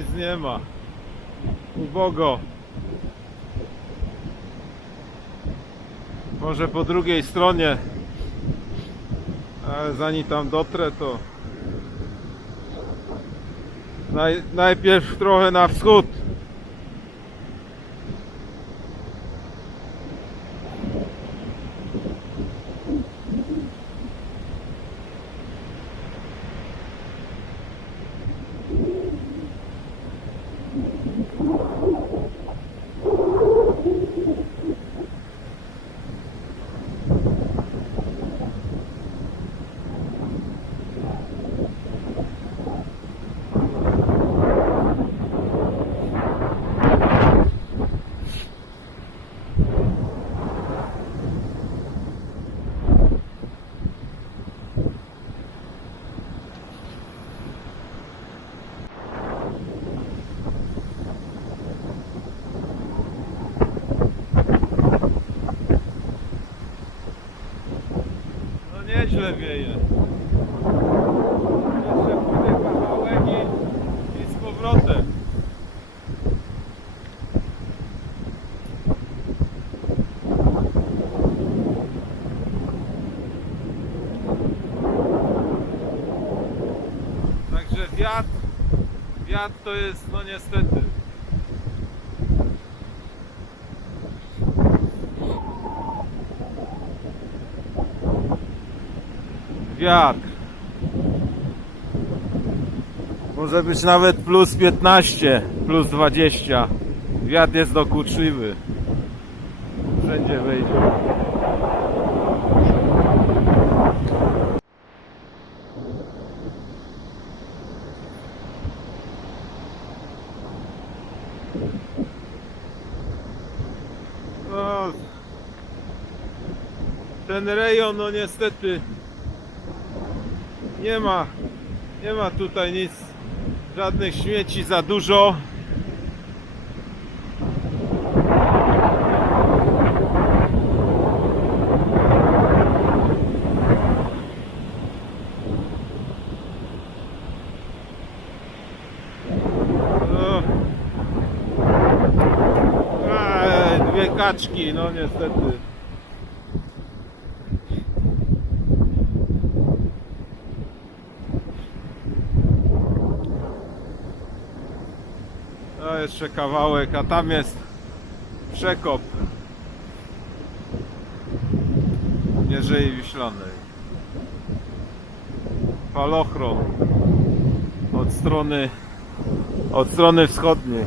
nic nie ma. Ubogo. Może po drugiej stronie. Ale zanim tam dotrę to Naj, najpierw trochę na wschód. No nieźle wieje. Jeszcze pójdę kawałek i, i z powrotem. Także wiatr, wiatr to jest no niestety. Wiatr. Może być nawet plus 15, plus 20. Wiatr jest dokuczliwy. Wszędzie wejdzie. No, ten rejon, no niestety, nie ma, nie ma tutaj nic, żadnych śmieci za dużo. No. Dwie kaczki, no niestety. No jeszcze kawałek, a tam jest przekop Mierzei Wiślanej. Falochron od strony od strony wschodniej.